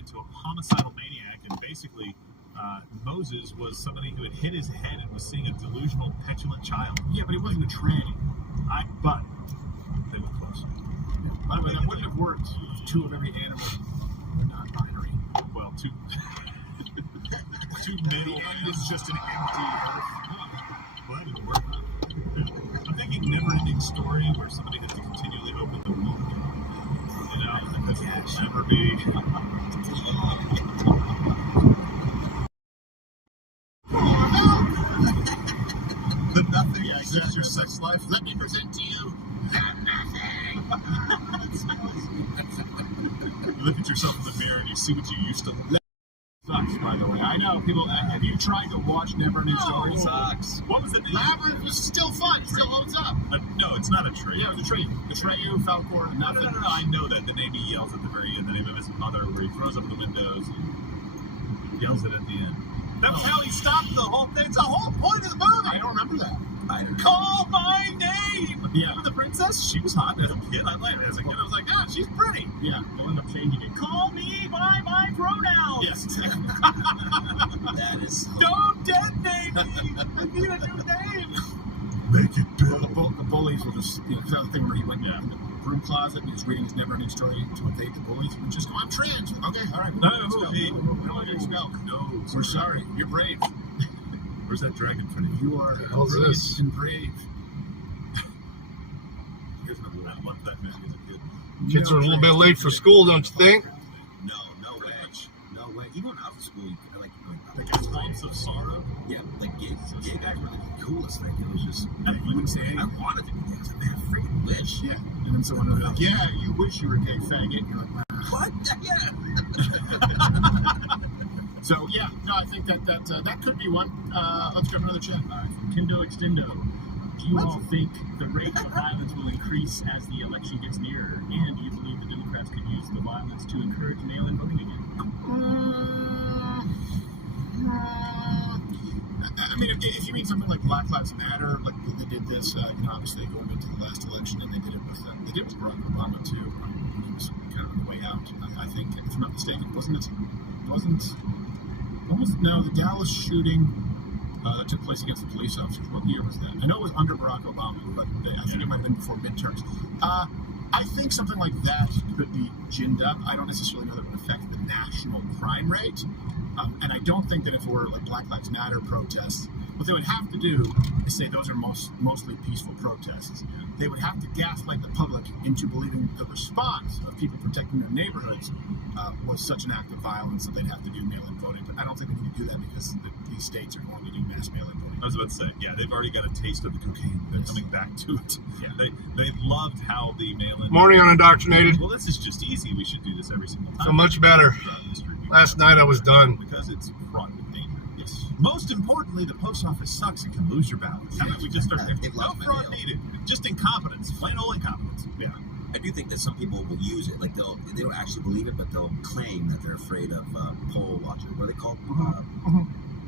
into a homicidal maniac, and basically Moses was somebody who had hit his head and was seeing a delusional, petulant child. Yeah, but he wasn't a tranny. But they were close. Yeah. By the way, that wouldn't have worked if two of every animal were non-binary. Well, two middle. The end is just an empty earth. Well, that didn't work. I'm thinking never-ending story where somebody has to continually open the womb. You know, because it will never be. The nothing. Yeah, exactly. Your sex life. Let me present to you the nothing. You look at yourself in the mirror and you see what you used to look. Sucks, by the way. I know people. Have you tried to watch Never-Ending Story? Sucks. What was the name? Labyrinth was still fun. It still holds up. No, it's not a tree. Yeah, it was a tree. Atreyu, Falcor, nothing. No. I know that. The name he yells at the very end, the name of his mother, where he throws up the windows and yells it at the end. That was how he stopped the whole thing. It's the whole point of the movie. I don't remember that. I don't know. Call my name. Yeah. Remember the princess? She was hot as a kid. I liked her as a kid. I was like, she's pretty. Yeah. They'll end up changing it. Call me by my pronouns. Yes, exactly. That is. Don't detonate me. I need a new name. Make it better. The bullies were just, because that was the thing where he went in the broom closet and he was reading his Never-Ending Story to evade the bullies. And just go, I'm trans. Okay, all right. No, we don't want to get expelled. No. We're sorry. You're brave. Where's that dragon for you? You are brilliant and brave. Here's another one. I loved that movie as a kid. Kids are a little bit late for school, don't you think? No way. No way. Even when I was in school, like Songs of Sorrow. yeah, like gay guys were like the coolest thing. It was just You wouldn't say I anything. wanted to be gay. I was like, man, I freaking wish. Yeah. And then someone would be like, yeah, you wish you were a gay faggot. And you're like, wow. What? Yeah. So, yeah, no, I think that could be one. Let's go to another chat. All right, from inDOCtriNATION. Do you all think the rate of violence will increase as the election gets nearer? And do you believe the Democrats could use the violence to encourage mail-in voting again? I mean, if you mean something like Black Lives Matter, like they did this, obviously going into the last election, and they did it with Barack Obama too. He was kind of on the way out. I think, if I'm not mistaken, the Dallas shooting that took place against the police officers. What year was that? I know it was under Barack Obama, but I think it might have been before midterms. I think something like that could be ginned up. I don't necessarily know that it would affect the national crime rate. And I don't think that if it were like Black Lives Matter protests, what they would have to do is say those are mostly peaceful protests. They would have to gaslight the public into believing the response of people protecting their neighborhoods was such an act of violence that they'd have to do mail-in voting. But I don't think they need to do that because these states are going to do mass mail-in voting. I was about to say, yeah, they've already got a taste of the cocaine. They're coming back to it. Yeah. They loved how the mail-in. Morning on Indoctrinated. Well, this is just easy. We should do this every single time. So much better. Last night I was done. Because it's fraught with danger. Yes. Most importantly, the post office sucks. You can lose your balance. How about we just start there? No fraud needed. Just incompetence. Plain old incompetence. Yeah. I do think that some people will use it. Like they don't actually believe it, but they'll claim that they're afraid of poll watchers. What are they called?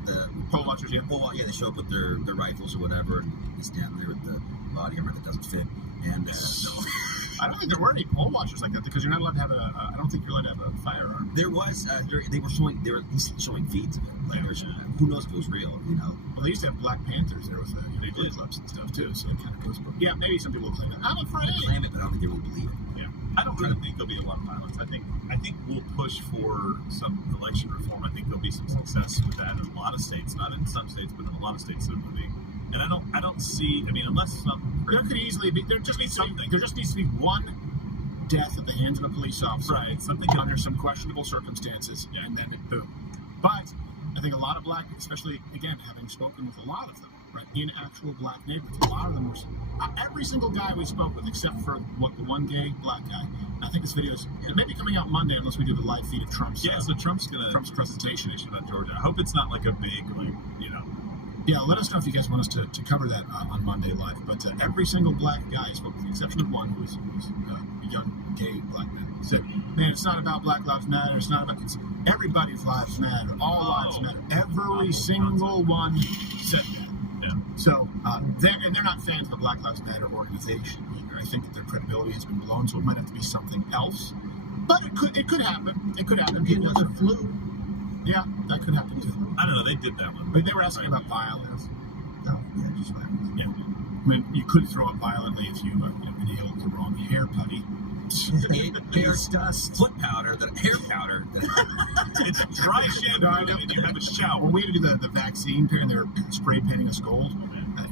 The Poll watchers, yeah. They show up with their rifles or whatever, and they stand there with the body armor that doesn't fit. And I don't think there were any poll watchers like that because you're not allowed to have I don't think you're allowed to have a firearm. there was they were at least showing feeds of it. Like who knows if it was real, you know? Well, they used to have Black Panthers. There was they did clubs and stuff too, so it kind of goes. But yeah, maybe some people will claim that. I'm afraid. They claim it, but I don't think they really believe it. Yeah. I don't really think there'll be a lot of violence. I think we'll push for some election reform. I think there'll be some success with that in a lot of states, not in some states, but in a lot of states there will be. And I don't see. I mean, unless some there could easily be. There just needs something. There just needs to be one death at the hands of a police officer, right? Something under some questionable circumstances, and then boom. But I think a lot of black, especially again having spoken with a lot of them, right, in actual black neighborhoods, a lot of them were. Every single guy we spoke with, except for the one gay black guy. I think this video it may be coming out Monday unless we do the live feed of Trump's. Yeah, so Trump's presentation about Georgia. I hope it's not like a big Yeah, let us know if you guys want us to cover that on Monday live. But every single black guy, with the exception of one who was a young gay black man, said, "Man, it's not about Black Lives Matter. It's not about everybody's lives matter. All lives matter. Every single one said that." Yeah. So they're not fans of the Black Lives Matter organization either. I think that their credibility has been blown, so it might have to be something else. But it could happen. It could happen. People It was a flu. Yeah, that could happen too. I don't know. They did that one. But they were asking about violence. No, yeah, just violence. Yeah. I mean, you could throw up violently if you inhaled the wrong hair putty. There's foot powder, hair powder. It's dry shampoo, and you have a shower. When we had to do the vaccine period, they were spray painting us gold.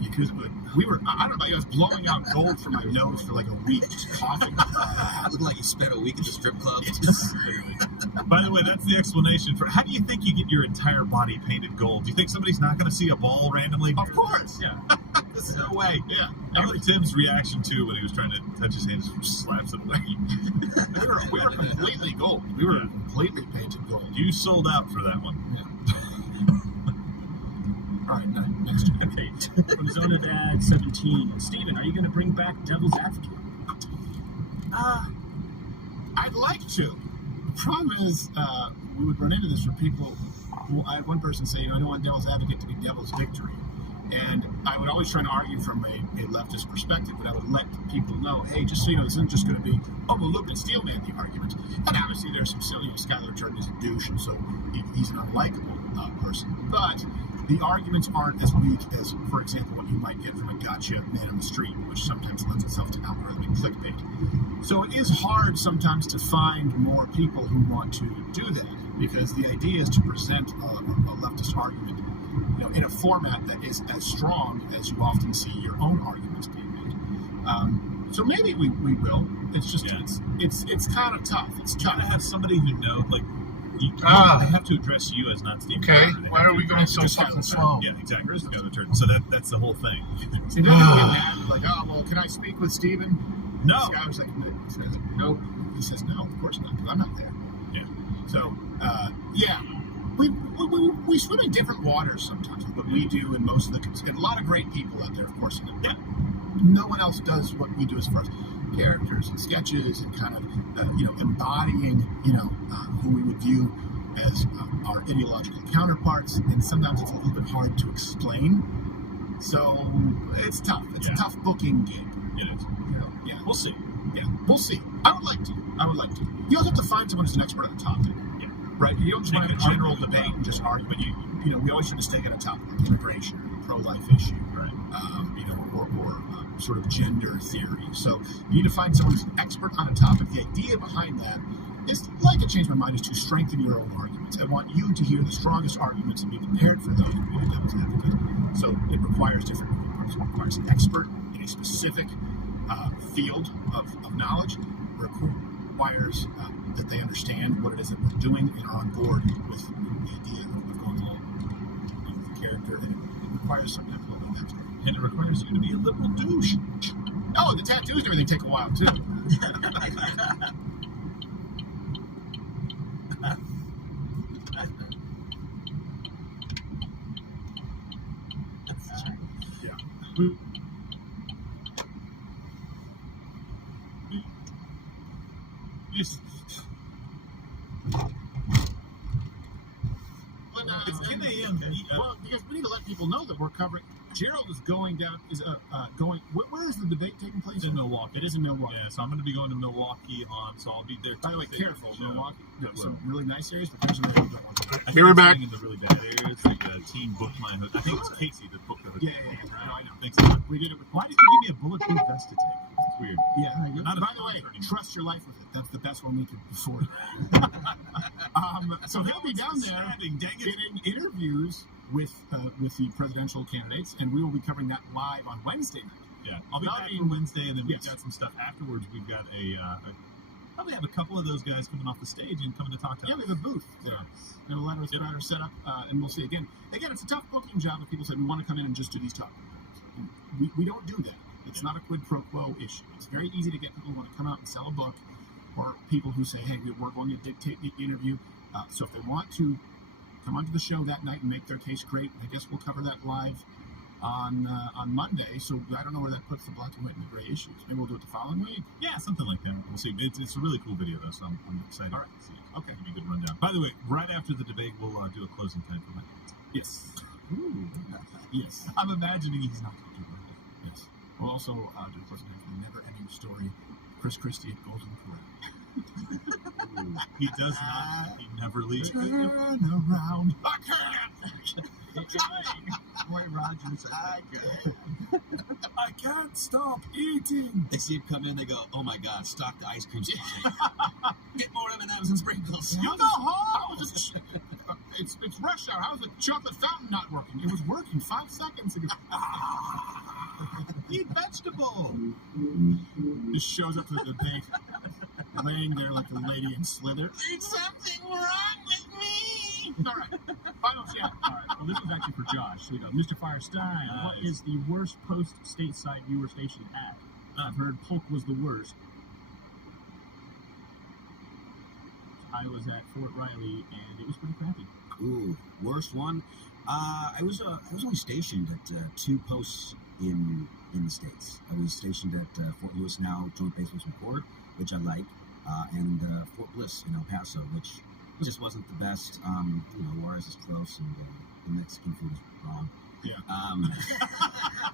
Because we were, I don't know about you, I was blowing out gold from my nose for like a week, just coughing. I look like you spent a week at the strip club. By the way, that's the explanation for how do you think you get your entire body painted gold? Do you think somebody's not going to see a ball randomly? Of course. Yeah. There's no way. Yeah. I like Tim's reaction too when he was trying to touch his hand, just slaps it away. We were completely gold. We were completely painted gold. You sold out for that one. Yeah. All right, next. Okay. From Zona Dad 17, Steven, are you going to bring back Devil's Advocate? I'd like to. The problem is, we would run into this for people. Well, I had one person say, I don't want Devil's Advocate to be Devil's Victory. And I would always try to argue from a leftist perspective, but I would let people know, hey, just so you know, this isn't just going to be, oh, well, look at Steelman, the argument. And obviously there's some silly, Skylar Jordan is a douche, and so he's an unlikable person. But the arguments aren't as weak as, for example, what you might get from a gotcha man on the street, which sometimes lends itself to algorithmic clickbait. So it is hard sometimes to find more people who want to do that, because the idea is to present a leftist argument in a format that is as strong as you often see your own arguments being made. So maybe we will. It's just it's kind of tough. It's You gotta tough. have somebody who knows, like, they have to address you as not Steve. Okay, Crowder. They why have are to we going address so Skylar fucking Turner. slow? Yeah, exactly. Where's the other turn? So that's the whole thing. See, then people get mad, like, oh, well, can I speak with Steven? No. Skylar's like, he says, nope. He says, no, of course not, because I'm not there. Yeah. So, yeah. We swim in different waters sometimes, what we do, and most of and a lot of great people out there, of course. Yeah. No one else does what we do as far as characters and sketches and kind of, embodying, who we would view as our ideological counterparts. And sometimes it's a little bit hard to explain. So it's tough. It's a tough booking gig. Yeah. Yeah. We'll see. Yeah. We'll see. I would like to. You also have to find someone who's an expert on the topic. Right, you don't just want to have a general debate and just argue, but we always try to stay at a topic like immigration, or pro-life issue, right? Or sort of gender theory. So you need to find someone who's an expert on a topic. The idea behind that is, like, to change my mind, is to strengthen your own arguments. I want you to hear the strongest arguments and be prepared for those and be a devil's advocate. So it requires different parts. It requires an expert in a specific field of knowledge. Requires that they understand what it is that we're doing and are on board with the idea of going along with the character. And it requires sometimes a little bit of extra. And it requires you to be a liberal douche. Oh, the tattoos and everything take a while, too. Yeah. Just, it's 10 a.m. Well, because we need to let people know that we're covering. Gerald is going down. Going. Where is the debate taking place? in Milwaukee. It is in Milwaukee. Yeah, so I'm going to be going to Milwaukee so I'll be there. By the way, careful, Milwaukee. That Some will. really nice areas, but there's some really good ones. I Be right think back. I'm staying in the really bad areas. Like team booked my hood. I think it's Casey that booked the hood. Yeah. No, I know. Thanks a lot. We did it with. Why did you give me a bulletproof vest to take? It's weird. Yeah. Not By a- the way, trust your life with it. That's the best one we could afford. So he'll be down there Stabbing, dang it. getting interviews with the presidential candidates, and we will be covering that live on Wednesday night. Yeah, I'll be Not back in- for Wednesday, and then we've Yes. got some stuff afterwards. We've got probably have a couple of those guys coming off the stage and coming to talk to Yeah, us. we have a booth there. And a letter set up, and we'll see. Again, it's a tough booking job if people say, we want to come in and just do these topics. We don't do that. It's not a quid pro quo issue. It's very easy to get people who want to come out and sell a book, or people who say, hey, we're going to dictate the interview. So if they want to come onto the show that night and make their case, great. I guess we'll cover that live on Monday. So I don't know where that puts the black and white and the gray issues. Maybe we'll do it the following week. Yeah, something like that. We'll see. It's a really cool video, though, so I'm excited. All right. To see it. Okay, give me a good rundown. By the way, right after the debate, we'll do a closing time for that. Yes. Ooh. Yes. I'm imagining he's not going to do that. Yes. We'll also do a closing time for the never-ending story, Chris Christie at Golden Corral. He does not. He never leaves. Turn around. I can't. Roy Rogers. I can't stop eating. They see him come in, they go, "Oh my God, stock the ice cream station. Get more M&Ms and sprinkles." You go home. It's rush hour. How's the chocolate fountain not working? It was working 5 seconds ago. Eat vegetable. Just shows up to the debate, laying there like the lady in Slither. There's something wrong with me. All right. Finals, yeah. All right. Well, this is actually for Josh. So we go, Mr. Firestein, what is the worst post stateside you were stationed at? I've heard Polk was the worst. I was at Fort Riley, and it was pretty crappy. Ooh, worst one. I was only stationed at 2 posts in the States. I was stationed at Fort Lewis, now Joint Base Western Court, which I like, and Fort Bliss in El Paso, which just wasn't the best. Juarez is close, and the Mexican food is wrong. Yeah.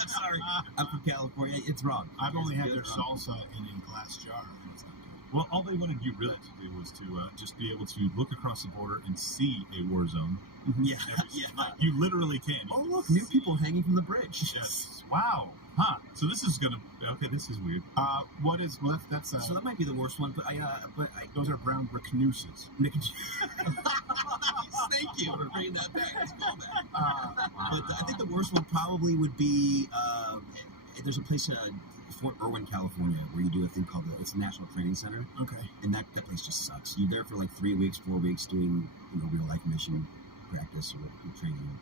Sorry, I'm from California. It's wrong. I've only had It's their good, wrong. salsa in a glass jar. And it's not good. Well, all they wanted you really to do was to just be able to look across the border and see a war zone. Yeah, yeah. You literally can. You Oh, can look, new see- people hanging from the bridge. Yes. Wow. Huh. So this is gonna. Okay, this is weird. What is? Well, that's So that might be the worst one, but those are brown brick nooses. Thank you for bringing that back. Let's call that. But I think the worst one probably would be there's a place Fort Irwin, California, where you do a thing called it's a National Training Center, Okay. and that place just sucks. You're there for like 3 weeks, 4 weeks doing real life mission practice or training.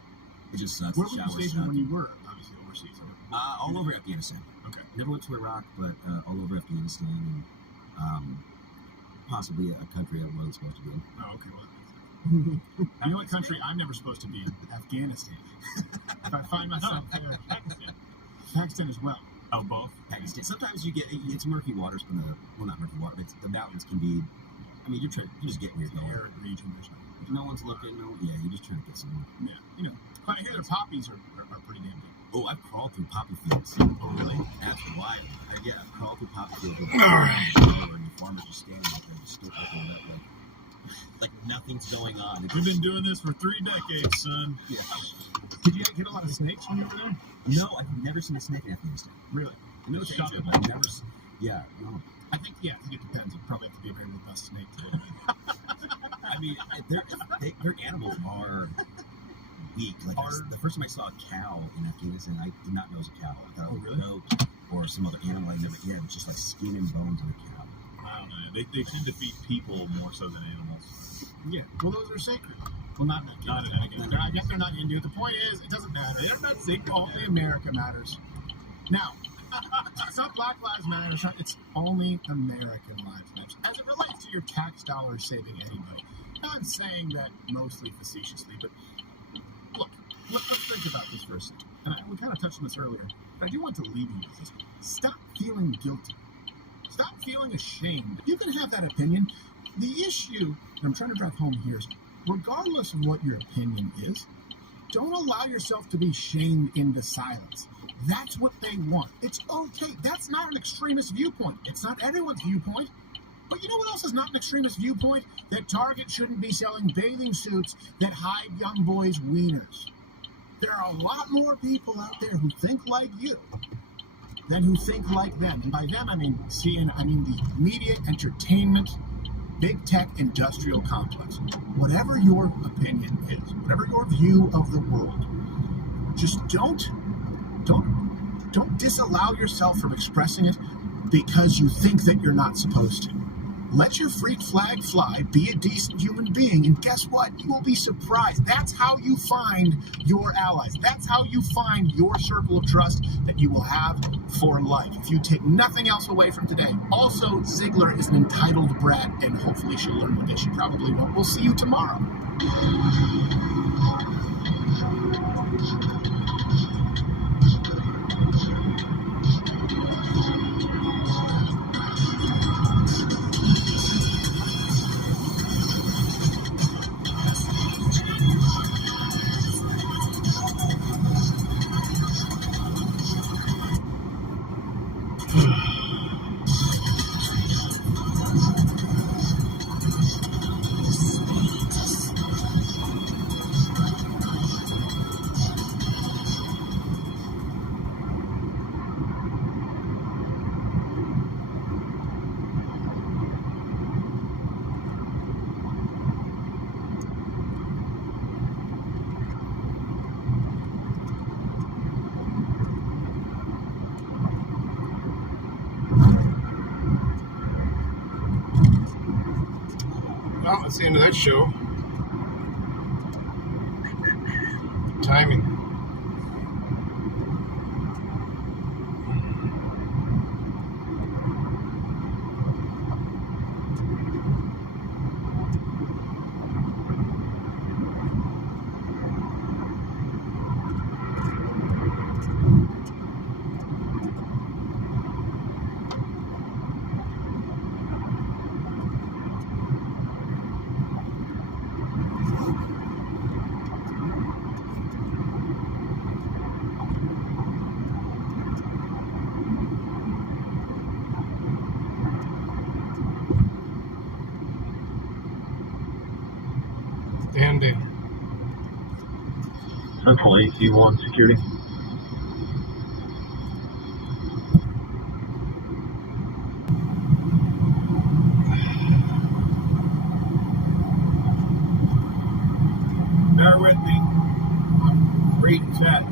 It just sucks. Where The were you showers stationed suck. when you were obviously overseas? All over Afghanistan. Okay. Never went to Iraq, but all over Afghanistan and possibly a country I wasn't supposed to be in. Oh, okay. Well, you know what country I'm never supposed to be in? Afghanistan. If I find myself there, Pakistan as well. Oh, both. Pakistan. Sometimes it's murky waters, but not murky water. But the mountains can be. I mean, you just get where It's you're an going. arid region or something. No one's looking. You're just trying to get somewhere. Yeah, But I hear their poppies are pretty damn good. Oh, I've crawled through poppy fields. Oh, really? That's wild. Yeah, I've crawled through poppy fields. All right. And the farmers just standing out there, just still looking at like nothing's going on. It's We've been doing this for 3 decades, son. yeah. Did you get a lot of snakes when you were there? No, I've never seen a snake in Afghanistan. Really? I know it's Shocking. Asia, but I've never. Yeah, no. I think it depends. You probably have to be a very robust snake to live in. I mean, their animals are weak. Like the first time I saw a cow in Afghanistan, I did not know it was a cow. I thought it was a goat or some other animal I never. Yeah, it was just like skin and bones of a cow. Wow, man. They tend to feed people more so than animals. Yeah. Well, those are sacred. Well, not in Afghanistan. Not in Afghanistan. I guess they're not Hindu. The point is, it doesn't matter. They're not sacred. Only America matters. Now, it's not Black Lives Matter. It's only American lives matter. As it relates to your tax dollars saving anybody, I'm saying that mostly facetiously, but look, let's think about this for a second. And we kind of touched on this earlier, but I do want to leave you with this. Stop feeling guilty. Stop feeling ashamed. You can have that opinion. The issue that I'm trying to drive home here is, regardless of what your opinion is, don't allow yourself to be shamed into silence. That's what they want. It's okay. That's not an extremist viewpoint. It's not everyone's viewpoint. But you know what else is not an extremist viewpoint? That Target shouldn't be selling bathing suits that hide young boys' wieners. There are a lot more people out there who think like you than who think like them. And by them, I mean the media, entertainment, big tech, industrial complex. Whatever your opinion is, whatever your view of the world, just don't disallow yourself from expressing it because you think that you're not supposed to. Let your freak flag fly, be a decent human being, and guess what? You will be surprised. That's how you find your allies. That's how you find your circle of trust that you will have for life. If you take nothing else away from today. Also, Ziegler is an entitled brat, and hopefully she'll learn one day. She probably won't. We'll see you tomorrow. That's the end of that show. Timing. Dandy. Central AC1 security. Bear with me. I'm reading chat.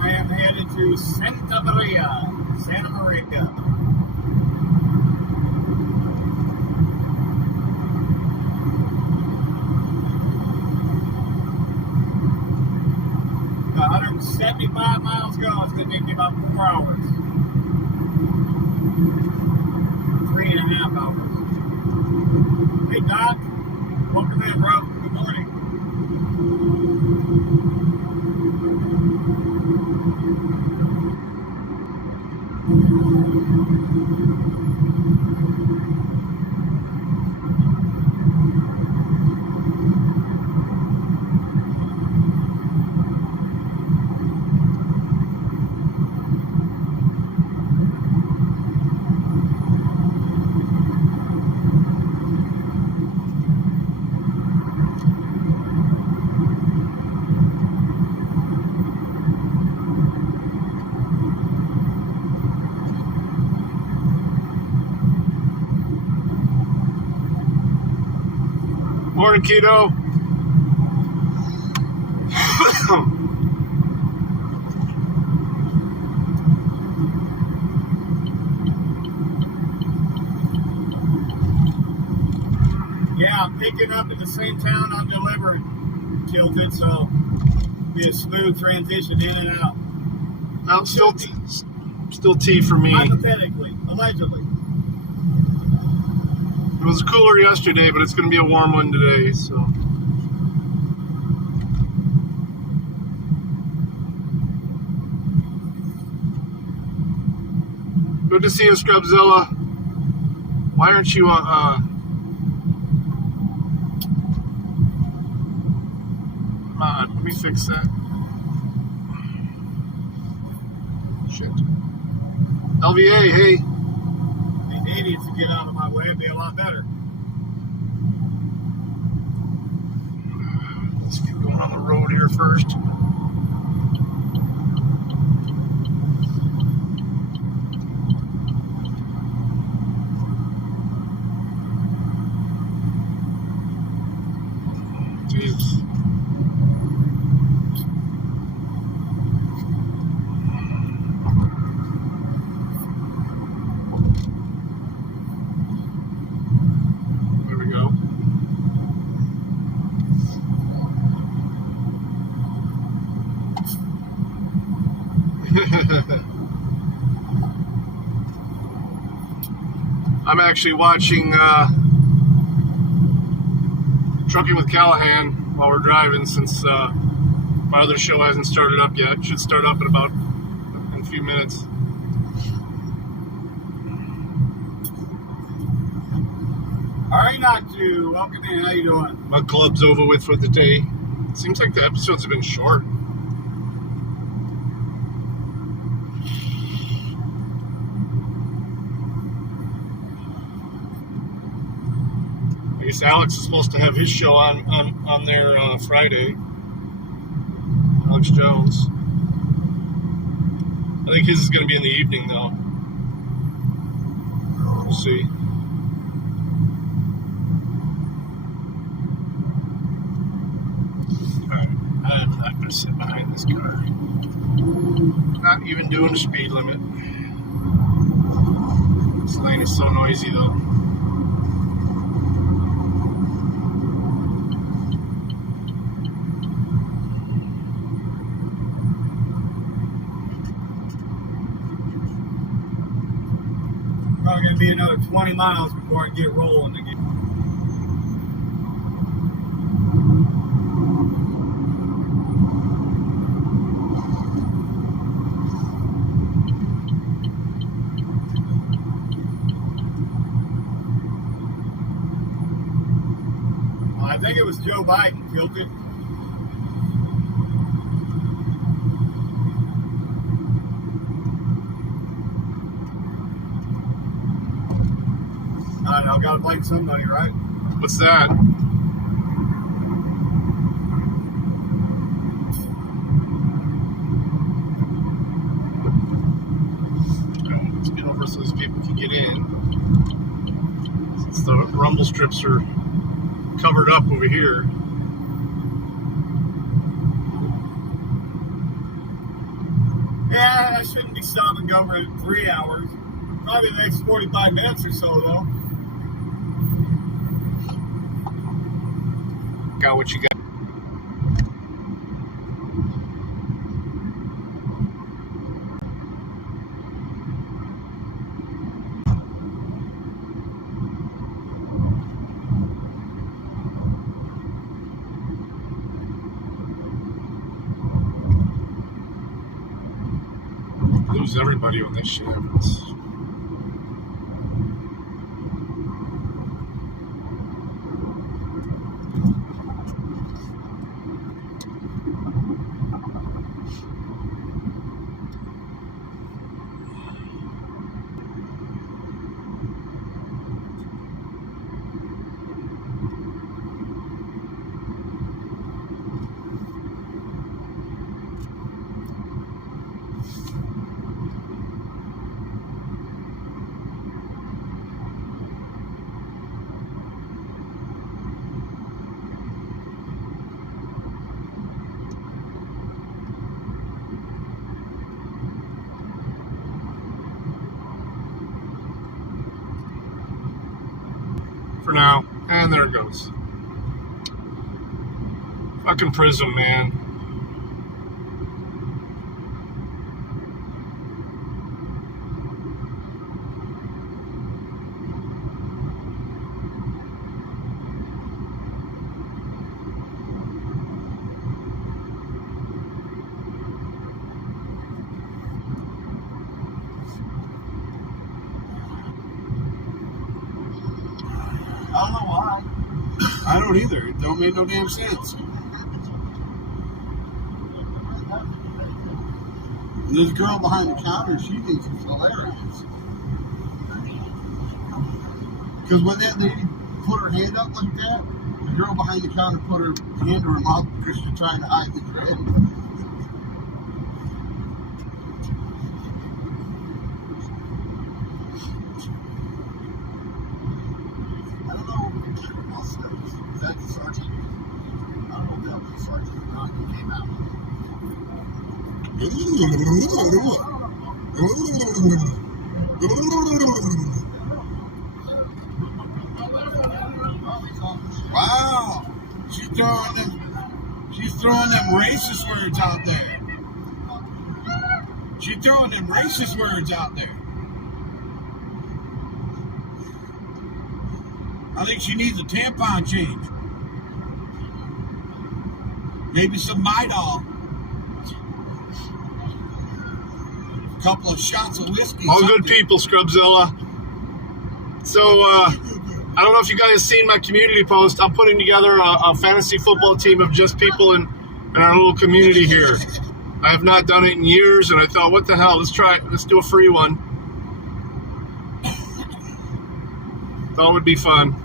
I am headed to Santa Maria. The 175 miles ago, it's going to take me about 4 hours. 3.5 hours. Hey, Doc. Welcome in, bro. Good morning. Morning, Keto. Yeah, I'm picking up at the same town I'm delivering. Tilted, so be a smooth transition in and out. Well, still tea for me. Hypothetically, allegedly. It was cooler yesterday, but it's going to be a warm one today, so. Good to see you, Scrubzilla. Why aren't you, Come on, let me fix that. Shit. LVA, hey. These idiots to get out of my way would be a lot better. Let's get going on the road here first. Jeez. There we go. I'm actually watching Trucking with Callahan while we're driving, since my other show hasn't started up yet. It should start up in a few minutes. All right, Noctu, welcome in. How you doing? My club's over with for the day. Seems like the episodes have been short. guess Alex is supposed to have his show on there Friday. Alex Jones. I think his is going to be in the evening, though. We'll see. Alright, I'm not going to sit behind this car. Not even doing the speed limit. This lane is so noisy, though. Probably going to be another 20 miles before I get rolling again. I think it was Joe Biden killed it. I don't know, gotta blame somebody, right? What's that? Alright, let's get over so these people can get in. Since the rumble strips are covered up over here. Yeah, I shouldn't be stopping go for 3 hours. Probably the next 45 minutes or so, though. Got what you got. Lose everybody when this shit happens. For now, and there it goes. Fucking Prism, man. I don't know why. I don't either. It don't make no damn sense. This girl behind the counter, she thinks it's hilarious. Because when that lady put her hand up like that, the girl behind the counter put her hand to her mouth because she's trying to hide the grin. That's the sergeant. I don't know if that was the sergeant or not who came out. Wow. She's throwing them racist words out there. She's throwing them racist words out there. I think she needs a tampon change. Maybe some Midol. A couple of shots of whiskey. All good people, Scrubzilla. So, I don't know if you guys have seen my community post. I'm putting together a fantasy football team of just people in our little community here. I have not done it in years, and I thought, what the hell? Let's try it. Let's do a free one. Thought it would be fun.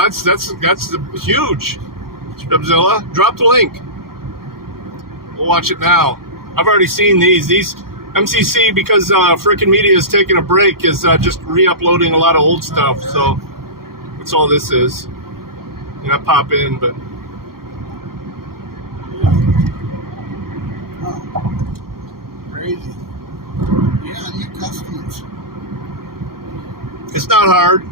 that's huge. Dubzilla, drop the link. We'll watch it now. I've already seen these. These MCC, because frickin' media is taking a break, is just re-uploading a lot of old stuff. So that's all this is. And I pop in, but Crazy. Yeah, new customers. it's not hard.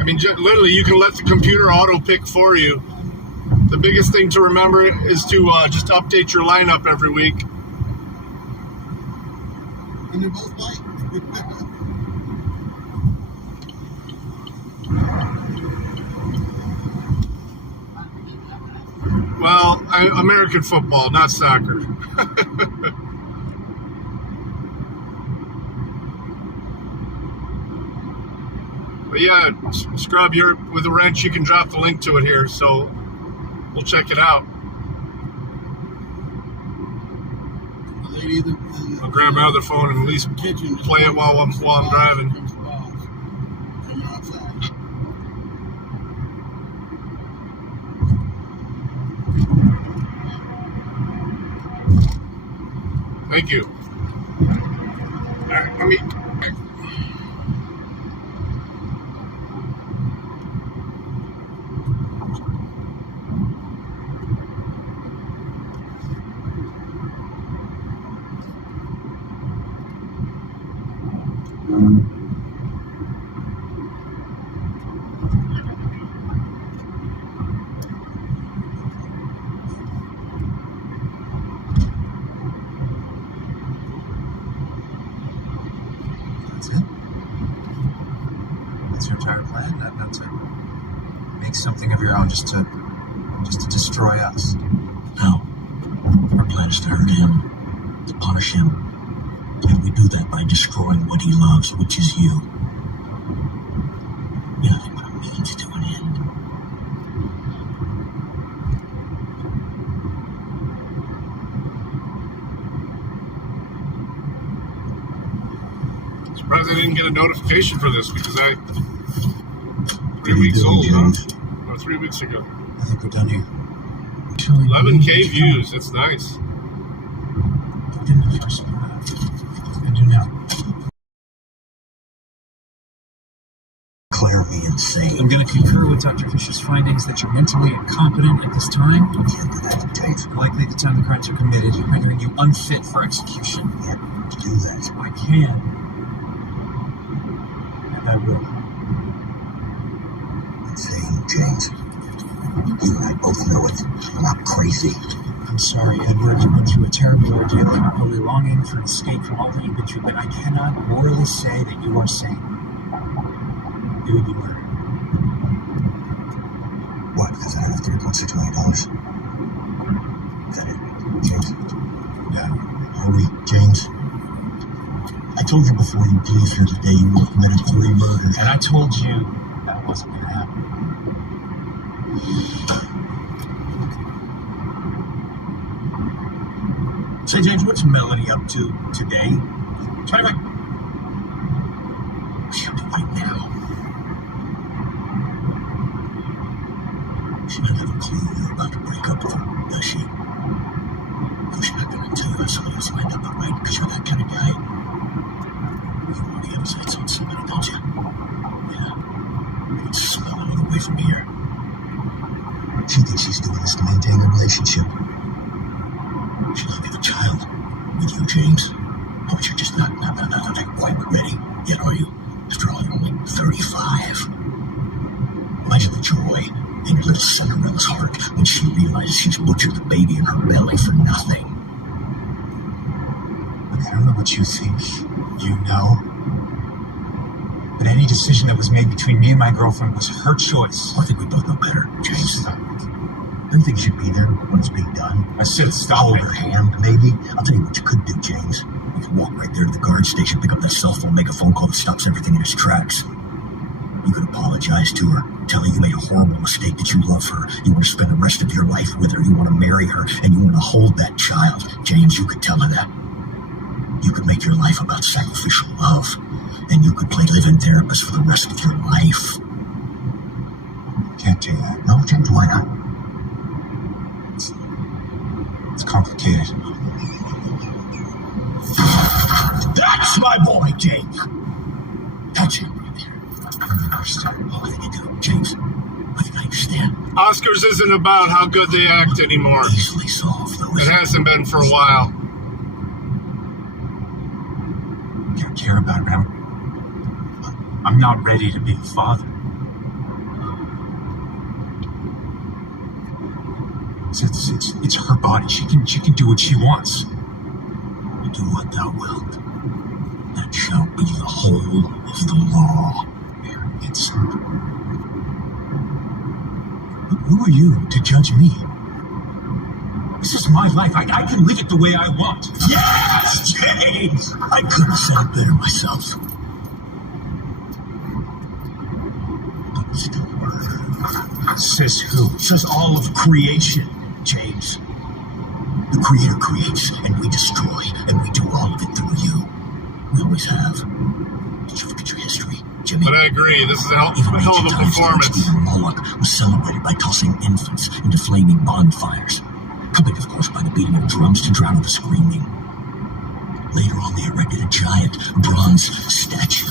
I mean, literally, you can let the computer auto pick for you. The biggest thing to remember is to just update your lineup every week. And they're both white. Well, American football, not soccer. But yeah, Scrub, you're with a wrench. You can drop the link to it here, so we'll check it out. I'll grab my other phone and at least play it while I'm driving. Thank you. All right, let me. That's it? That's your entire plan? Not to make something of your own, just to destroy us? No. Our plan is to hurt him, to punish him. And we do that by destroying what he loves, which is you. Nothing but a means to an end. Surprised I didn't get a notification for this because 3 weeks old, huh? Or 3 weeks ago. I think we're done here. 11K views. That's nice. I didn't at first, but I do now. Declare me insane. I'm going to concur with Dr. Fisher's findings that you're mentally incompetent at this time. You can't do that, James. Likely at the time the crimes are committed, rendering you unfit for execution. You can't do that. I can. And I will. Insane, James. You and I both know it. I'm not crazy. I'm sorry, Edward. You went through a terrible ordeal and are probably longing for an escape from all that you've been through, but I cannot morally say that you are sane. It would be murder. What? Because I have $3.6 million? Is that it, James? Yeah. Are we, James? I told you before you leave here today you would have committed 3 murders. And I told you that wasn't going to happen. Say, James, what's Melanie up to today? Try to She'll do right now. She doesn't have a clue you're about to break up with her, does she? No, she's not going to tell you how somebody else lined up, right? Because you're that kind of guy. You want the other side's on somebody, don't you? Yeah. I can smell it all the way from here. She thinks she's doing this to maintain a relationship. She'll have a child with you, James. Oh, but you're just not quite ready yet, are you? After all, you're only 35. Imagine the joy in your little Cinderella's heart when she realizes she's butchered the baby in her belly for nothing. Look, I don't know what you think you know, but any decision that was made between me and my girlfriend was her choice. Well, I think we both know better, James. Don't you think you should be there when it's being done? I should have stopped Hold her hand, maybe. I'll tell you what you could do, James. You could walk right there to the guard station, pick up that cell phone, make a phone call that stops everything in its tracks. You could apologize to her, tell her you made a horrible mistake, that you love her, you want to spend the rest of your life with her, you want to marry her, and you want to hold that child. James, you could tell her that. You could make your life about sacrificial love. and you could play live-in therapist for the rest of your life. Can't do that. No, James, why not? It's complicated. That's my boy, James. Touch him right there. I don't understand. Oh, I think you do. James, I think I understand. Oscars isn't about how good they act anymore. Easily solved, though. It hasn't been for a while. You don't care about it. I'm not ready to be a father. It's her body. She can do what she wants. Do what thou wilt. That shall be the whole of the law. It's... Who are you to judge me? This is my life. I can live it the way I want. Yes, James! I couldn't have said it better myself. But still murder. Says who? Says all of creation, James. The Creator creates, and we destroy, and we do all of it through you. We always have. Did you look at your history, Jimmy? But I agree, this is a hell of Even a ancient times, the performance. witch demon Moloch was celebrated by tossing infants into flaming bonfires, accompanied, of course, by the beating of drums to drown out the screaming. Later on, they erected a giant bronze statue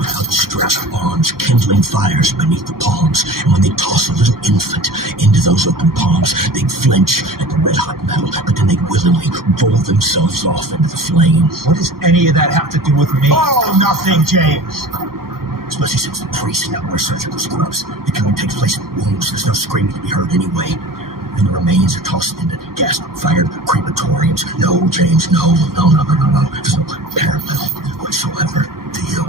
with outstretched arms, kindling fires beneath the palms. And when they toss a little infant into those open palms, they'd flinch at the red-hot metal, but then they'd willingly roll themselves off into the flames. What does any of that have to do with me? Oh, nothing, James! Especially since the priests now wear surgical scrubs. The killing takes place in wombs. There's no screaming to be heard anyway. And the remains are tossed into gas-fired crematoriums. No, James, no. There's no parallel whatsoever to you.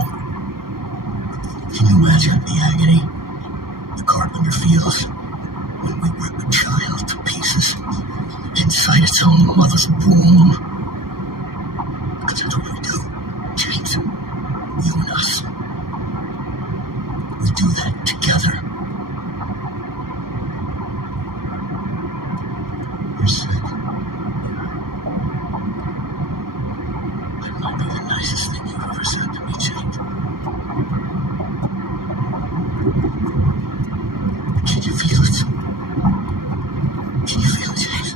Can you imagine the agony the carpenter feels when we rip a child to pieces inside its own mother's womb? Because that's what we do, James. You and us. We do that together. You're sick. That might be the nicest thing you've ever said to me, James. Can you feel it? Can you feel it, James?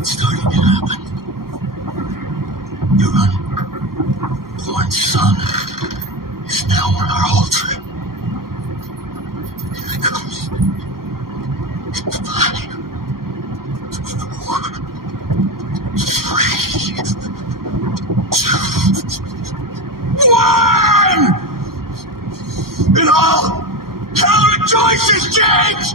It's starting to happen. Your unborn son is now on our altar. Here it comes. It's 5, 4, 3, 2, 1! And all hell rejoices, James!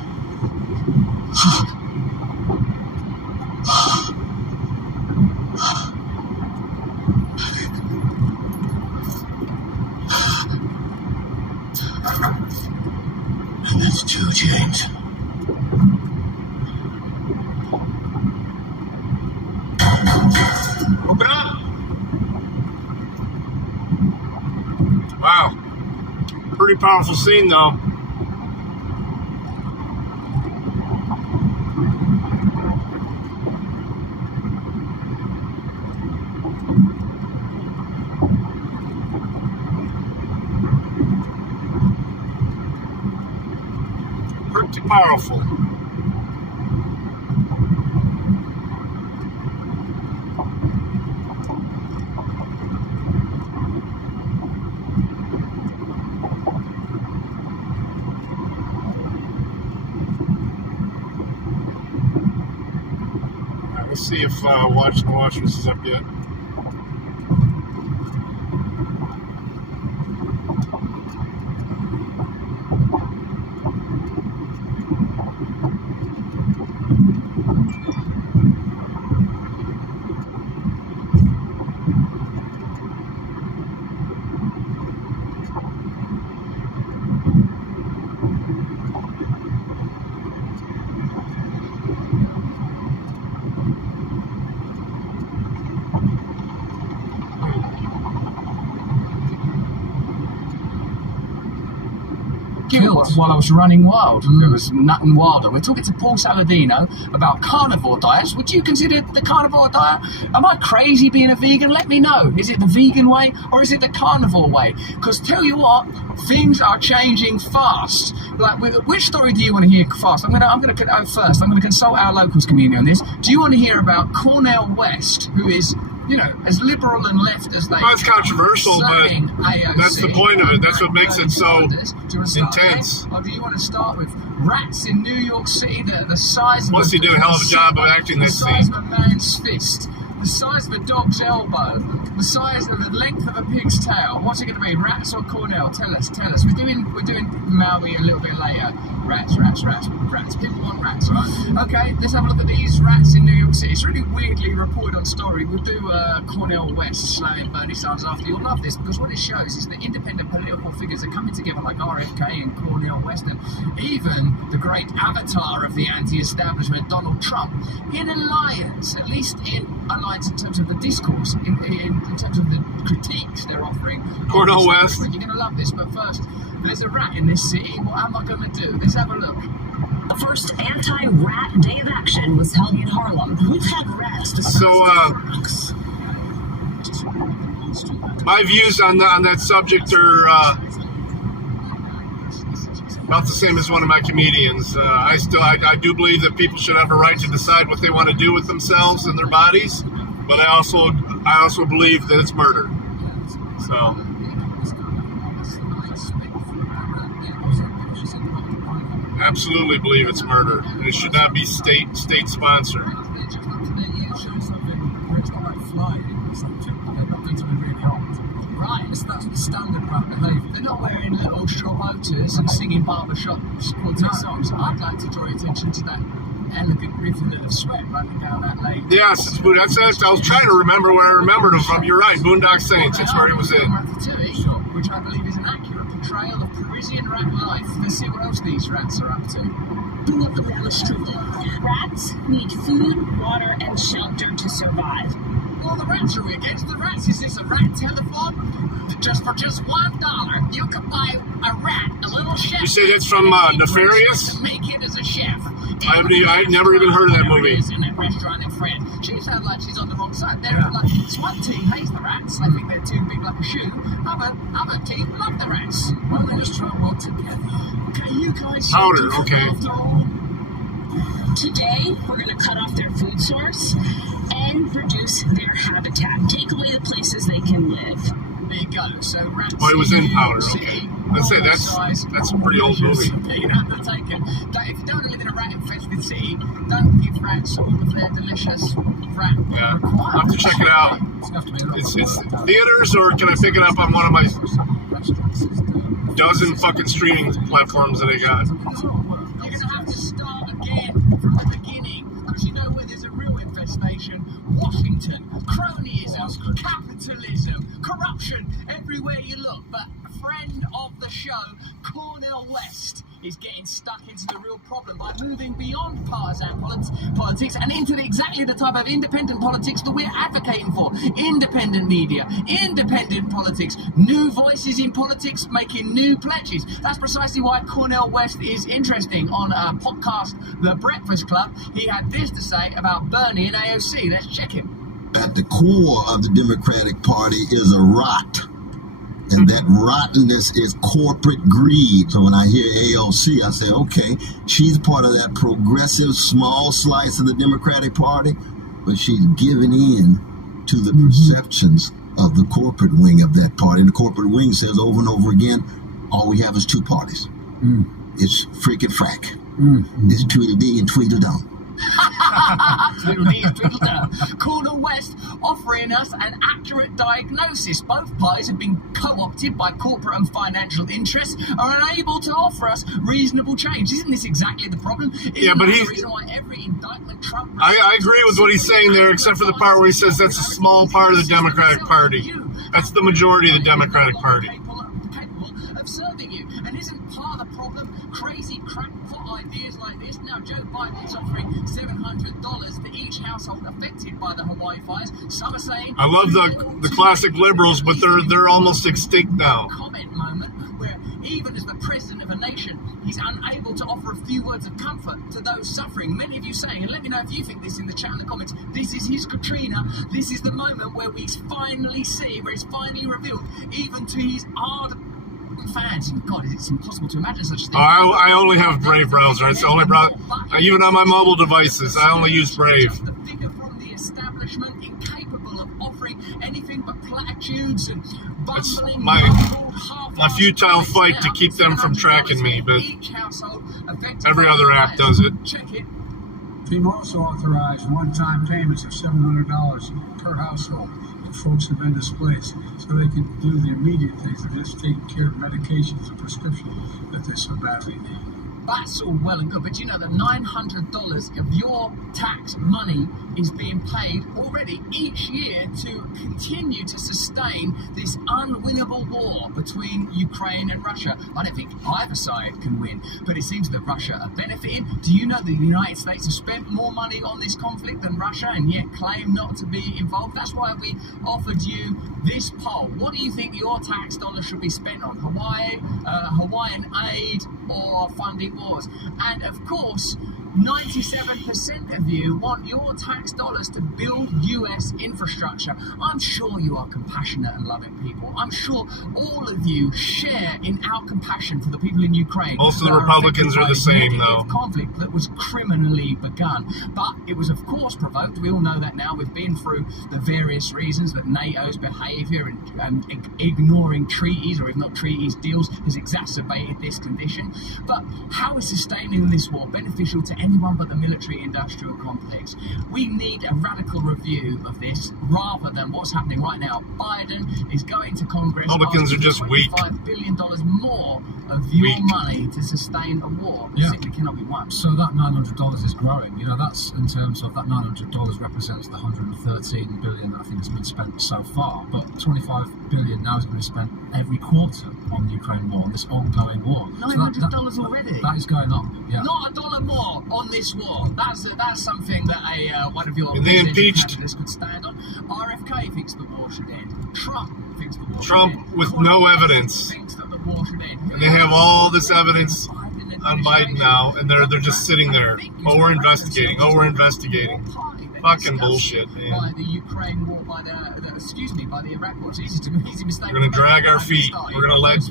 And that's 2, James. Open up! Wow. Pretty powerful scene, though. Pretty powerful. Let's see if Watching the Watchers is up yet. killed while I was running wild. There was nothing wilder. We're talking to Paul Saladino about carnivore diets. Would you consider the carnivore diet? Am I crazy being a vegan? Let me know. Is it the vegan way or is it the carnivore way? Because tell you what, things are changing fast. Like, which story do you want to hear fast? I'm gonna first. I'm gonna consult our locals community on this. Do you want to hear about Cornel West, who is, you know, as liberal and left as they? Well, it's controversial, but AOC, that's the point of it. That's what makes it so intense. Or do you want to start with rats in New York City that are the size of Plus, he did a hell of a job of acting that scene. The size of a man's fist, the size of a dog's elbow, the size of the length of a pig's tail. What's it going to be, rats or Cornell? Tell us. We're doing Maui a little bit later. Rats. People want rats, right? Okay, let's have a look at these rats in New York City. It's really weirdly reported on story. We'll do Cornel West slamming Bernie Sanders after. You'll love this because what it shows is that independent political figures are coming together like RFK and Cornel West and even the great avatar of the anti-establishment, Donald Trump, in alliance, at least in alliance in terms of the discourse, in terms of the critiques they're offering. Cornel West. You're going to love this, but first, there's a rat in this city. What am I going to do? Let's have a look. The first anti-rat day of action was held in Harlem. We've had rats. So, my views on that subject are about the same as one of my comedians. I do believe that people should have a right to decide what they want to do with themselves and their bodies, but I also believe that it's murder. So. Absolutely believe it's murder, and it should not be state sponsored. Right, that's the standard rat behaviour. They're not wearing little short motors and singing barbershop quartet songs. I'd like to draw your attention to that elegant rivulet of sweat running down that lane. Yes, that's it. I was trying to remember where I remembered him from. You're right, Boondock Saints. That's where he was in. Which I believe is an accurate portrayal of Parisian rat life. Let's see what else these rats are up to. Rats need food, water, and shelter to survive. Well, the rats are against the rats. Is this a rat telephone? For just $1, you can buy a rat, a little chef. You say that's from Nefarious? Make it as a chef. I've never even heard of that movie. In that restaurant in France. She sounds like she's on the wrong side. They're like SWAT team hates the rats. I think they're too big like a shoe. Other team love the rats. Why don't they just try to work together? Okay, you guys. Powder, okay. Today, we're going to cut off their food source and reduce their habitat. Take away the places they can live. There you go. So rats. Oh, it was in Powder. Okay. That's it. That's a pretty old movie. You don't have to take it. If you don't want to live in a rat-infested city, don't give rats all of their delicious rat requirements. I'll have to check it out. It's theaters, or can I pick it up on one of my dozen fucking streaming platforms that I got? You're going to have to start again from the beginning, because you know where there's a real infestation. Washington, cronyism, capitalism, corruption, everywhere you look. But a friend of the show, Cornel West, is getting stuck into the real problem by moving beyond partisan politics and into exactly the type of independent politics that we're advocating for. Independent media, independent politics, new voices in politics making new pledges. That's precisely why Cornel West is interesting. On a podcast, The Breakfast Club, he had this to say about Bernie and AOC. Let's check him. At the core of the Democratic Party is a rot. And that rottenness is corporate greed. So when I hear AOC, I say, okay, she's part of that progressive small slice of the Democratic Party, but she's giving in to the perceptions of the corporate wing of that party. And the corporate wing says over and over again, all we have is two parties. It's frick and frack. It's Tweedledee and Tweedledum. Cornel West offering us an accurate diagnosis. Both parties have been co-opted by corporate and financial interests, are unable to offer us reasonable change. Isn't this exactly the problem? Yeah, but the reason why every indictment Trump... I agree with what he's saying there, except for the part where he says that's a small part of the Democratic Party. That's the majority of the Democratic Party. Capable of serving you. And isn't part of the problem crazy crackpot ideas like this? Now Joe Biden's offering $700 to each household affected by the Hawaii fires. Some are saying... I love the classic liberals, but they're almost extinct now. Comment moment where Even as the president of a nation, he's unable to offer a few words of comfort to those suffering. Many of you saying, and let me know if you think this in the chat in the comments, this is his Katrina. This is the moment where we finally see, where it's finally revealed, even to his ardent fans. And God, it's impossible to imagine such a thing. I only have Brave browser. It's the only browser. Even on my mobile devices, I only use Brave. Just the figure from the establishment, incapable of offering anything but platitudes and bumbling. My futile fight to keep them from tracking me, but every other app does it. Check it. FEMA also authorized one-time payments of $700 per household if folks have been displaced, so they can do the immediate things of just taking care of medications and prescriptions that they so badly need. That's all well and good, but you know that $900 of your tax money is being paid already each year to continue to sustain this unwinnable war between Ukraine and Russia. I don't think either side can win, but it seems that Russia are benefiting. Do you know that the United States have spent more money on this conflict than Russia and yet claim not to be involved? That's why we offered you this poll. What do you think your tax dollars should be spent on? Hawaiian aid or funding wars? And of course, 97% of you want your tax dollars to build US infrastructure. I'm sure you are compassionate and loving people. I'm sure all of you share in our compassion for the people in Ukraine. Most of the Republicans are the same, though. Conflict that was criminally begun, but it was of course provoked. We all know that now. We've been through the various reasons that NATO's behaviour and ignoring treaties, or if not treaties, deals, has exacerbated this condition. But how is sustaining this war beneficial to anyone but the military-industrial complex? We need a radical review of this rather than what's happening right now. Biden is going to Congress. Republicans are just weak. $25 billion more of your money to sustain a war that simply cannot be won. So that $900 is growing. You know, that's in terms of that $900 represents the $113 billion that I think has been spent so far. But $25 billion now is going to be spent every quarter on the Ukraine war, on this ongoing war. $900 already. That is going up. Yeah. Not a dollar more on this war. That's something that one of your candidates could stand on. RFK thinks the war should end. Trump thinks the war should end. With no evidence. Thinks that the war should end. And they have all this evidence on Biden now, and they're just sitting there. Oh, we're investigating. Oh, we're investigating. Fucking bullshit, man. By the Ukraine war, by the Iraq war. It's easy to mistake. We're going to drag our feet. We're going to let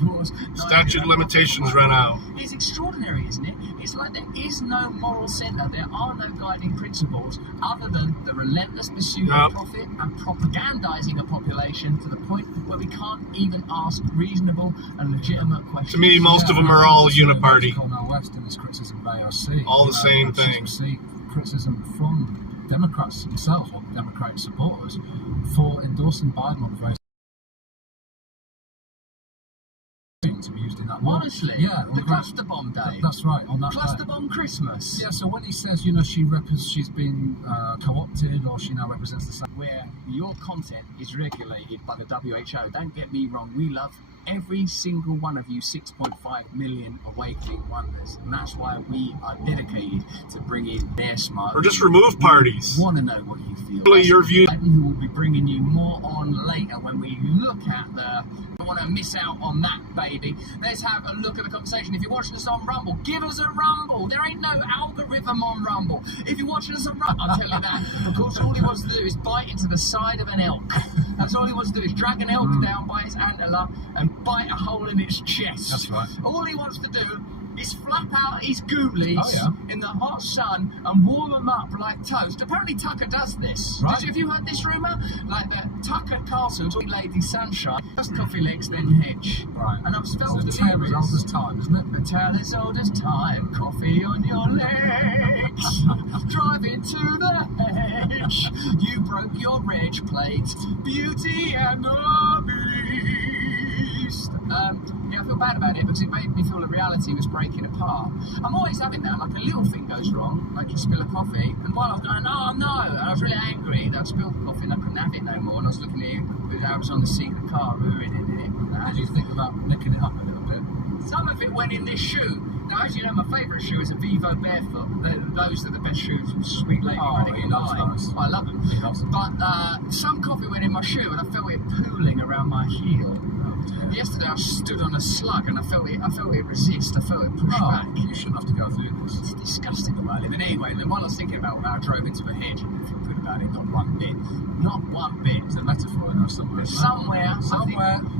statute of limitations run out. It's extraordinary, isn't it? It's like there is no moral centre. There are no guiding principles other than the relentless pursuit of profit and propagandizing a population to the point where we can't even ask reasonable and legitimate questions. To me, most of them are all uniparty. All the same thing. See criticism from Democrats themselves, or Democratic supporters, for endorsing Biden on the very to be used in that war. Honestly, the cluster bomb day. That's right, on that cluster day. Bomb Christmas. Yeah, so when he says, you know, she's been co-opted, or she now represents the same. Where your content is regulated by the WHO. Don't get me wrong, we love every single one of you 6.5 million awakening wonders, and that's why we are dedicated to bringing their smart. Or just remove parties. Want to know what you feel. Really, your view. Who will be bringing you more on later when we look at the. I want to miss out on that, baby. Let's have a look at the conversation. If you're watching us on Rumble, give us a rumble. There ain't no algorithm on Rumble. If you're watching us on Rumble, I'll tell you that. Of course, all he wants to do is bite into the side of an elk. That's all he wants to do is drag an elk down by its antler and bite a hole in its chest. That's right. All he wants to do is flap out his goolies in the hot sun and warm them up like toast. Apparently Tucker does this. Right. Have you heard this rumour? Like that Tucker Carlson's Lady Sunshine, just coffee legs, then hedge. Right. And I've spelled the tale as old as time, isn't it? The tale as old as time, coffee on your legs, driving to the hedge. You broke your reg plate, Beauty and the Beast. Yeah, I feel bad about it because it made me feel that reality was breaking apart. I'm always having that, like a little thing goes wrong, like you spill a coffee, and while I was going, oh no, and I was really angry that I spilled the coffee and I couldn't have it no more, and I was looking at it, I was on the seat of the car, ruining it. How do you think about nicking it up a little bit? Some of it went in this shoe. Now, as you know, my favourite shoe is a Vivo Barefoot. Those are the best shoes. Sweet lady running in line. Nice. I love them. But some coffee went in my shoe and I felt it pooling around my heel. Yesterday I stood on a slug and I felt it resist. I felt it push back. You shouldn't have to go through this. It's disgusting the way I live. And anyway, then while I was thinking about when I drove into a hedge, and if you put about it, not one bit. It's a metaphor, you know, somewhere. Somewhere.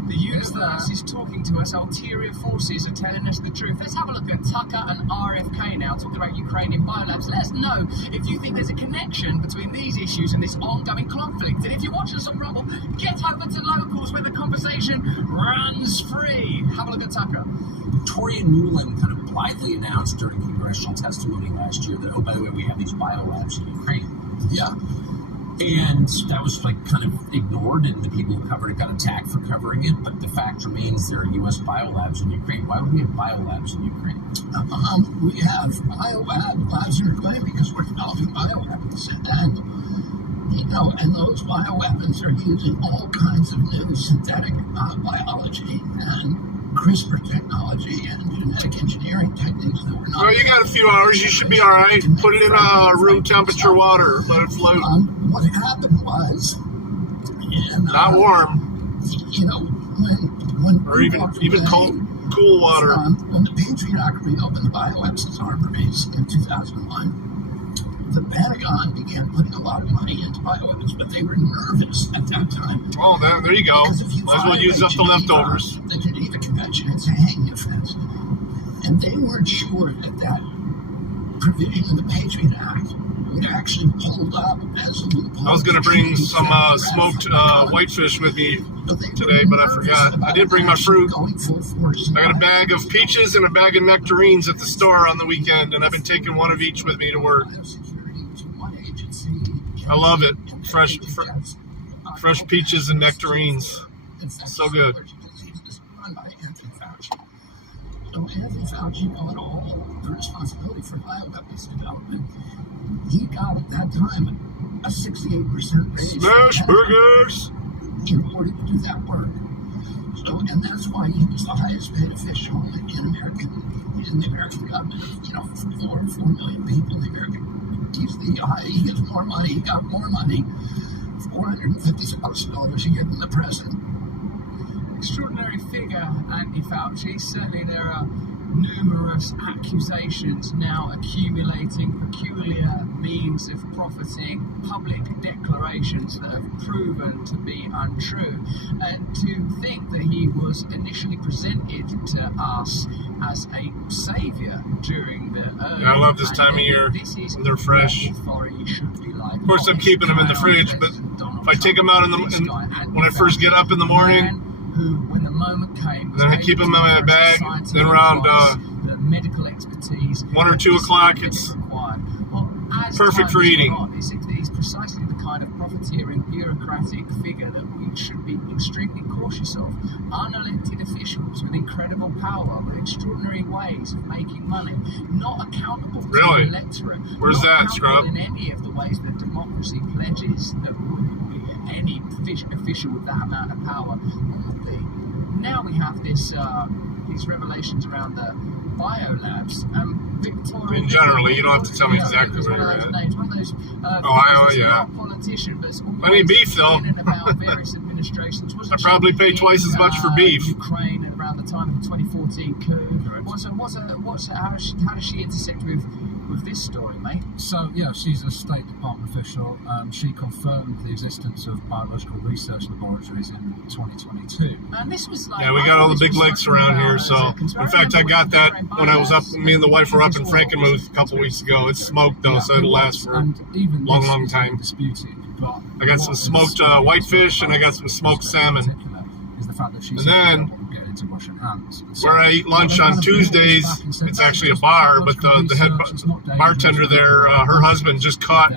The universe is talking to us. Ulterior forces are telling us the truth. Let's have a look at Tucker and RFK now, talking about Ukrainian biolabs. Let us know if you think there's a connection between these issues and this ongoing conflict. And if you're watching us on Rumble, get over to Locals where the conversation runs free. Have a look at Tucker. Victoria Nuland kind of blithely announced during congressional testimony last year that, oh, by the way, we have these biolabs in Ukraine. Yeah. And that was like kind of ignored, and the people who covered it got attacked for covering it. But the fact remains there are U.S. biolabs in Ukraine. Why would we have biolabs in Ukraine? We have biolabs in Ukraine because we're developing bioweapons, and those bioweapons are using all kinds of new synthetic biology and CRISPR technology and genetic engineering techniques that we're not. Well, you got a few hours. You should be all right. Put it in room temperature water. Let it float. What happened was, not warm. You know, when or even cool water. When the Patriot Act reopened the bioweapons armories in 2001. The Pentagon began putting a lot of money into bioweapons, but they were nervous at that time. Oh, there you go. Might as well use up the leftovers. The Geneva Convention, it's a hanging offense. And they weren't sure that provision in the Patriot Act would actually hold up as a loophole. I was going to bring some smoked whitefish with me today, but I forgot. I did bring my fruit. I got a bag of peaches and a bag of nectarines at the store on the weekend, and I've been taking one of each with me to work. I love it. Fresh peaches and nectarines. So good. So Anthony Fauci got all the responsibility for bioweapons development. He got at that time a 68% raise. Smash burgers! In order to do that work. So, and that's why he was the highest paid official in the American government. You know, 4 million people in the American. He gets more money. He got more money. $450,000 a year than the president. Extraordinary figure, Anthony Fauci. Certainly there are numerous accusations now accumulating, peculiar means of profiting, public declarations that have proven to be untrue. And to think that he was initially presented to us as a saviour during the early I love this time of year when they're fresh. Of course, I'm keeping them in the fridge, but if I take them out when I first get up in the morning, when the moment came, then I keep them in my bag. Then around the medical expertise 1 or 2 o'clock, it's perfect for eating. He's precisely the kind of profiteering, bureaucratic figure that we should be extremely cautious of. Unelected officials with incredible power, with extraordinary ways of making money, not accountable to the electorate. Where's that, Scrub? In any of the ways that democracy pledges that any official with that amount of power would be. Now we have these revelations around the biolabs. Victoria. And generally, you don't have to tell me exactly where you're at. One of those, Ohio, yeah. Politician, but Plenty of beef, though. I probably pay twice as much for beef. Ukraine at around the time of the 2014 coup. How does she intersect with this story, mate? So, yeah, she's a State Department official. She confirmed the existence of biological research laboratories in 2022. Man, this was like, yeah, we got all the big lakes around here. So, in fact, I got that when I was up. Me and the wife were up in Frankenmuth a couple weeks ago. It's smoked though, so it'll last for a long time. I got some smoked whitefish and I got some smoked salmon. And then, where I eat lunch on Tuesdays, it's actually a bar, but the head bartender there, her husband just caught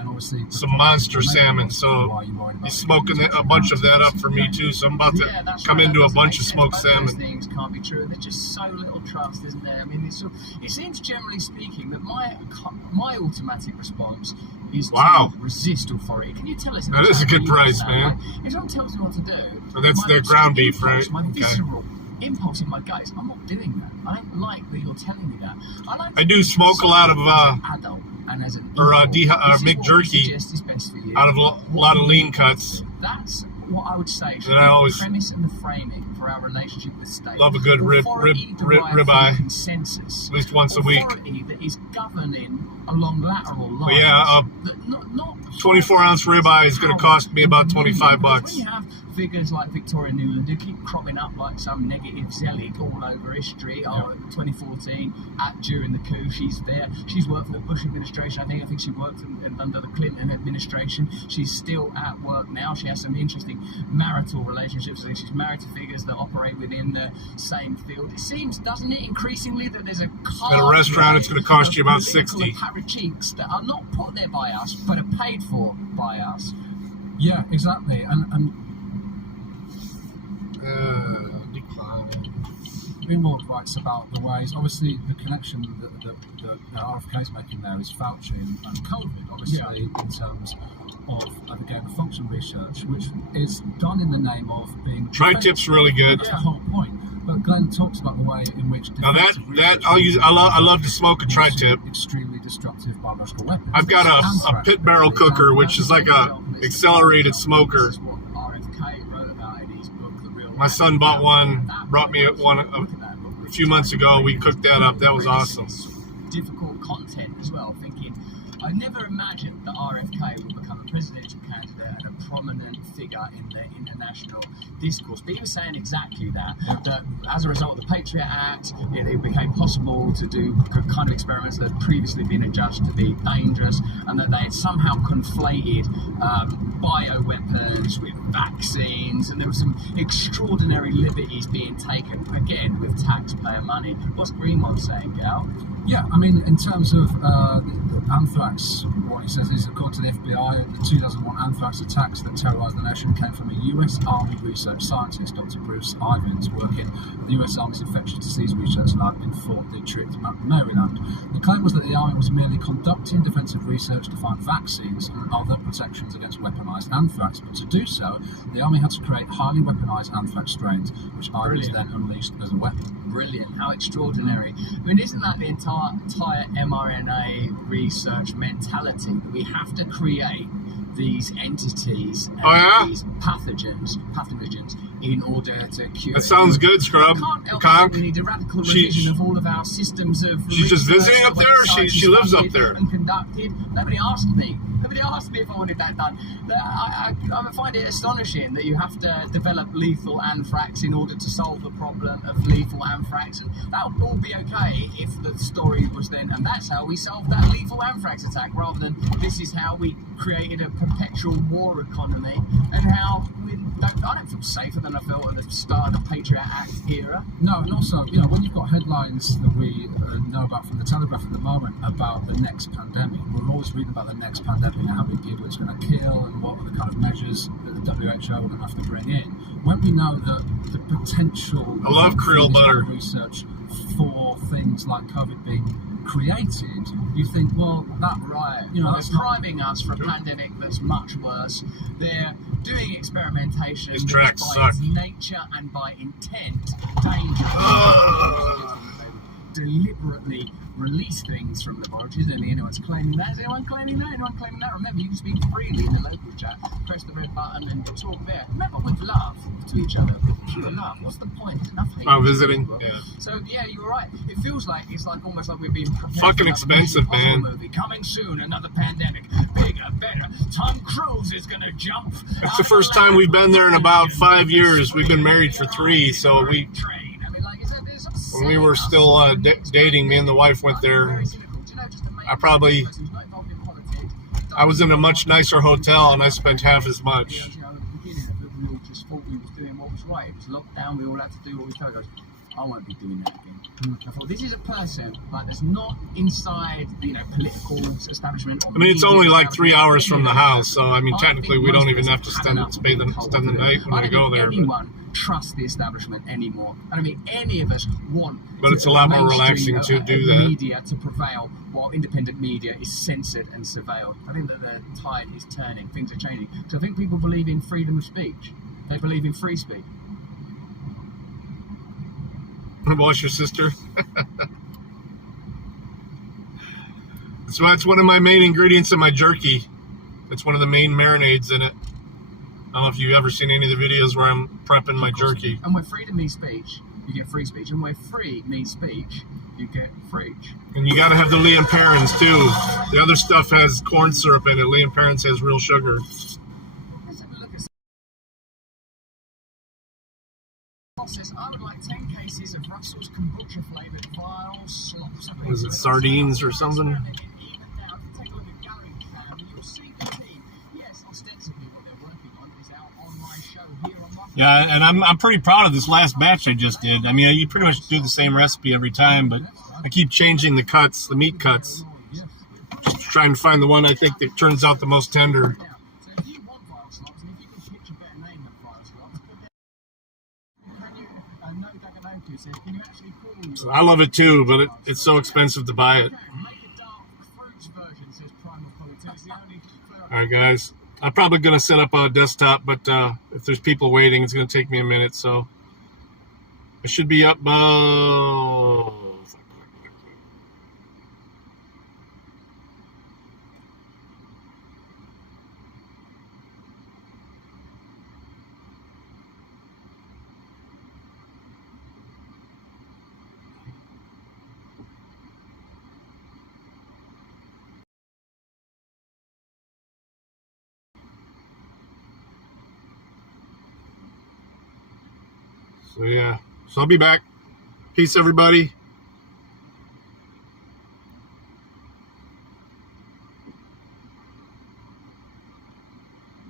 some monster salmon, so he's smoking a bunch of that up for me too, so I'm about to come into a bunch of smoked salmon. Things can't be true. There's just so little trust, isn't there? I mean, it seems generally speaking that my automatic response is to resist authority. Can you tell us? That is a good price, man. If someone tells me what to do, well, that's their ground beef, right? My visceral impulse in my gut is, I'm not doing that. I don't like that you're telling me that. I do smoke a lot of make jerky out of a lot of lean cuts. That's what I would say should And be I always the premise and the framing for our relationship with the state. love a good ribeye. Consensus. At least once a week. Authority that is governing along lateral lines. Well, yeah, not 24-ounce ribeye is going to cost me about $25. When you have figures like Victoria Nuland who keep cropping up like some negative zealot all over history. Oh, 2014, during the coup, she's there. She's worked for the Bush administration. I think she worked under the Clinton administration. She's still at work now. She has some interesting marital relationships. I think she's married to figures that operate within the same field. It seems, doesn't it, increasingly that there's a at a restaurant it's going to cost you about $60. Paracheeks that are not put there by us, but are paid for by us. Yeah, exactly. And Greenwald writes about the ways, obviously, the connection that RFK is making there is Fauci and COVID, obviously, in terms of the gain-of-function research, which is done in the name of being... Tri-tip's really good. That's the whole point. But Glenn talks about the way in which... Now I love to smoke a tri-tip. Extremely destructive biological weapons. I've got a pit barrel cooker, which is like a accelerated smoker. My son bought one, brought me one a few months ago. We cooked that up. That was awesome. Difficult content as well, thinking, I never imagined that RFK would become a presidential candidate and a prominent figure in the international discourse. But he was saying exactly that as a result of the Patriot Act, it became possible to do kind of experiments that had previously been adjudged to be dangerous, and that they had somehow conflated bioweapons with vaccines, and there were some extraordinary liberties being taken, again, with taxpayer money. What's Greenwald saying, Gal? Yeah, I mean, in terms of the anthrax, what he says is, according to the FBI, the 2001 anthrax attacks that terrorized the nation came from a US Army research scientist, Dr. Bruce Ivins, working at the US Army's infectious disease research lab in Fort Detrick, Maryland. The claim was that the Army was merely conducting defensive research to find vaccines and other protections against weaponized anthrax, but to do so, the Army had to create highly weaponized anthrax strains, which Ivins then unleashed as a weapon. Brilliant, how extraordinary. I mean, isn't that the entire mRNA research mentality? We have to create these entities and these pathogens in order to cure. That sounds good, Scrub. We need a radical revision of all of our systems of. She's just visiting up there, or she lives up there? And conducted. Nobody asked me. Nobody asked me if I wanted that done. I find it astonishing that you have to develop lethal anthrax in order to solve the problem of lethal anthrax, and that would all be okay if the story was then, and that's how we solved that lethal anthrax attack, rather than this is how we created a perpetual war economy, and how I don't feel safer than I felt at the start of the Patriot Act era. No, and also, when you've got headlines that we know about from the Telegraph at the moment about the next pandemic, we're always reading about the next pandemic and how many people it's going to kill and what are the kind of measures that the WHO are going to have to bring in. When we know that the potential... I love Krill butter. ...research for things like COVID being created, you think, well, that... Right. That's they're priming us for a pandemic that's much worse. They're doing experimentation His tracks by suck. nature and by intent dangerous. Deliberately release things from laboratories. Only anyone's claiming that. Is anyone claiming that? Anyone claiming that? Remember, you can speak freely in the local chat. Press the red button and talk there. Remember, with love to each other, with pure love. What's the point? There's enough hate. Visiting. Yeah. So yeah, you were right. It feels like it's like almost like we're being prepared. Fucking expensive, man. Movie coming soon. Another pandemic. Bigger, better. Tom Cruise is gonna jump. It's the first time we've been there in about 5 years. We've been married for 3, so when we were still dating, me and the wife went there. I was in a much nicer hotel, and I spent half as much. We all just thought we was doing what was right. It was lockdown. We all had to do what we told. I won't be doing that again. I thought, this is a person that's not inside the political establishment. I mean, it's only like 3 hours from the house, so I mean, technically, we don't even have to spend the night when we go there. Anyone trust the establishment anymore? I don't think any of us want. But it's a lot more relaxing to do that. Media to prevail while independent media is censored and surveilled. I think that the tide is turning. Things are changing. So I think people believe in freedom of speech. They believe in free speech. Wash your sister. So that's one of my main ingredients in my jerky. It's one of the main marinades in it. don't know if you've ever seen any of the videos where I'm prepping my jerky. And where freedom means speech, you get free speech. And where free means speech, you get free. And you got to have the Lea and Perrins too. The other stuff has corn syrup in it. Lea and Perrins has real sugar. Says, I would like 10 cases of Russell's kombucha flavoured vile slops. What is it, sardines or something? Take a look at Gary's and you'll see the team. Yes, ostensibly what they're working on is out on my show here on my... Yeah, and I'm pretty proud of this last batch I just did. I mean, you pretty much do the same recipe every time, but I keep changing the cuts, the meat cuts. Just trying to find the one I think that turns out the most tender. So I love it too, but it's so expensive to buy it. Alright guys, I'm probably going to set up a desktop, but if there's people waiting, it's going to take me a minute, so I should be up So yeah, so I'll be back. Peace, everybody.